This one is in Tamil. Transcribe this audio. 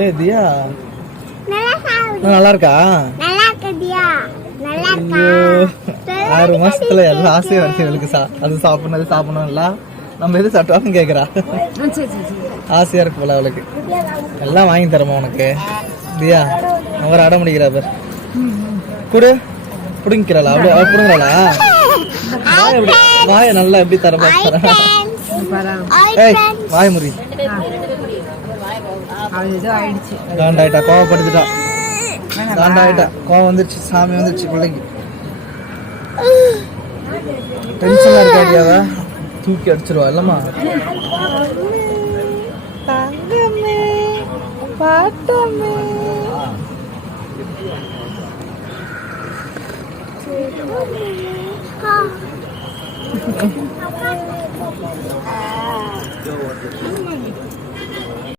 ஏய் தியா, நல்லா இருக்கா? நல்லா இருக்கு தியா, நல்லா இருக்கா? 6 மாசத்துல எல்லா ஆசையும் வருது இவளுக்கு. அது சாப்பிடணும்ல, நம்ம எது சாப்பிட்டாலும் கேட்குறா. ஆசையா இருக்கு போல அவளுக்கு. எல்லாம் வாங்கி தரமா உனக்கு தியா? அவர் அடம் முடிக்கிறா பார். குடு பிடிங்கிறாளா? அப்படி அவ பிடுங்குறாளா? வாய நல்லா எப்படி தர பாரு. ஏய் வாய் முறி. காண்டாயிட்டா, கோவப்படுத்திட்டா. காண்டாயிட்டா, கோவம் வந்துருச்சு, சாமி வந்துருச்சு பிள்ளைக்கு. டென்ஷனா இருக்காடியாவ தூக்கி அடிச்சிருவா இல்லம்மா? தங்கமே பாட்டமே